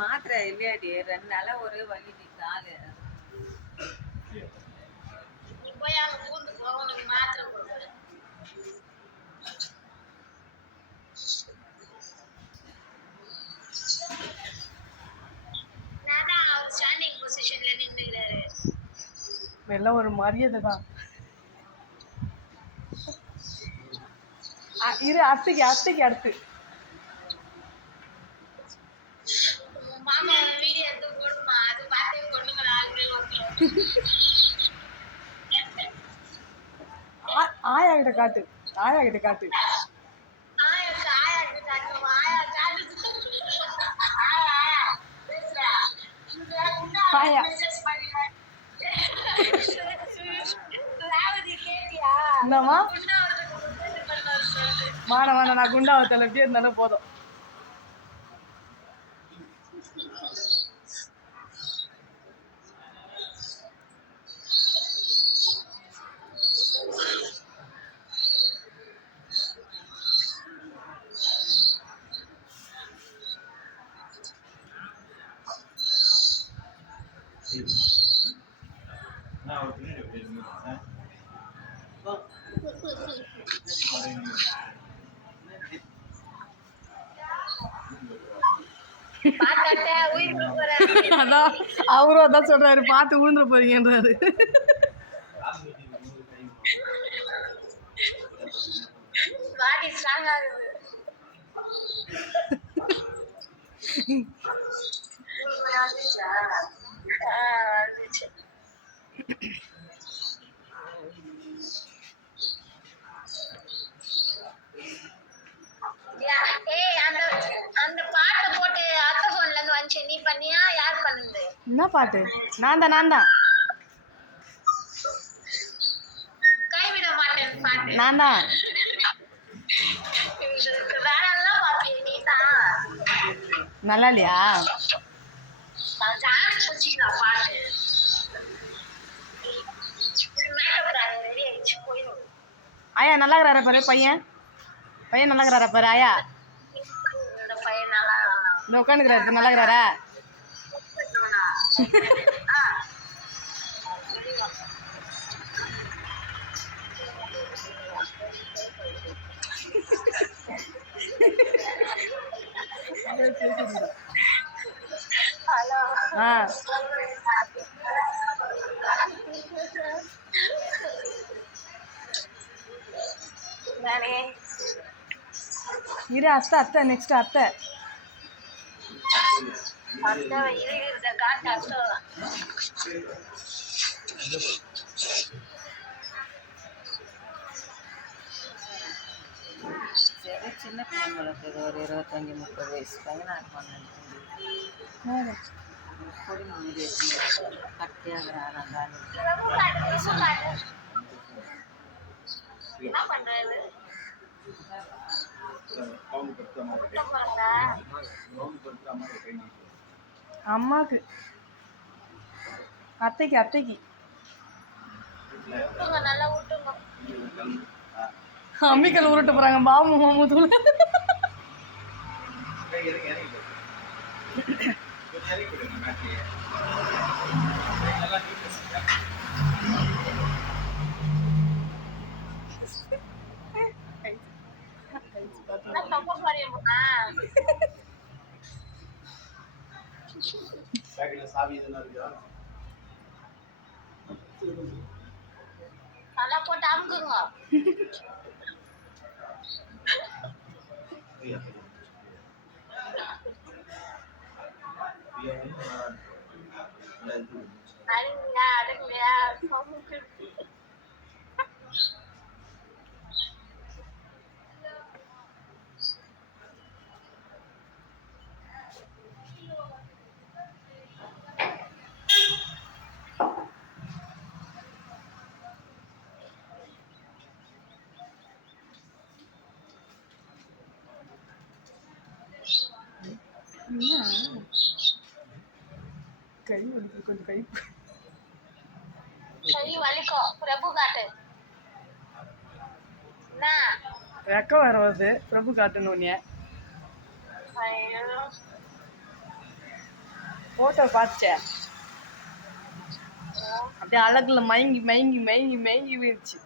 மாத்திரை இல்லையாடி 2 நாளா ஒரே வலி காலு. எல்லாம் ஒரு மரியாதை தான். இரு அத்தைக்கு அடுத்து ஆயா கிட்ட காட்டு. ஆயா என்னம்மா வேணாம் நான் குண்டாவத்தில் எப்படி இருந்தாலும் போதும். அதான் அவரும் அதான் சொல்றாரு, பார்த்து விழுந்துட போறீங்கன்றாரு. என்ன பாட்டு? நான் தான் நான் தான் நல்லா இல்லையா? ஆயா நல்லா இருக்கிறாரா பாரு. பையன் நல்லா இருக்கிறாரா பாரு. ஆயா இந்த உட்காந்துக்கிறாரு, நல்லா இருக்கிறாரா? இரு அத்தை நெக்ஸ்ட் அத்தை. சரி சின்ன பிள்ளைங்களுக்கு ஒரு 25-30 வயசு பையனா இருப்பாங்க. பொடி முடி கட்டியாகிறாங்க. அம்மாக்கு அத்தைக்கு அம்மிக்கல் உருட்டு போறாங்க. பாமு மாமூத்துல சாவி நல்லா போட்டு அமுக்குங்க. கை கொஞ்சம் கை வலிக்கும். பிரபு காட்டு என்ன வெக்கம் வர வருது பிரபு காட்டணுன்னே ஃபோட்டோ பார்த்துச்சேன் அப்படியே அழகுல மயங்கி மயங்கி மயங்கி மயங்கி போயிடுச்சு.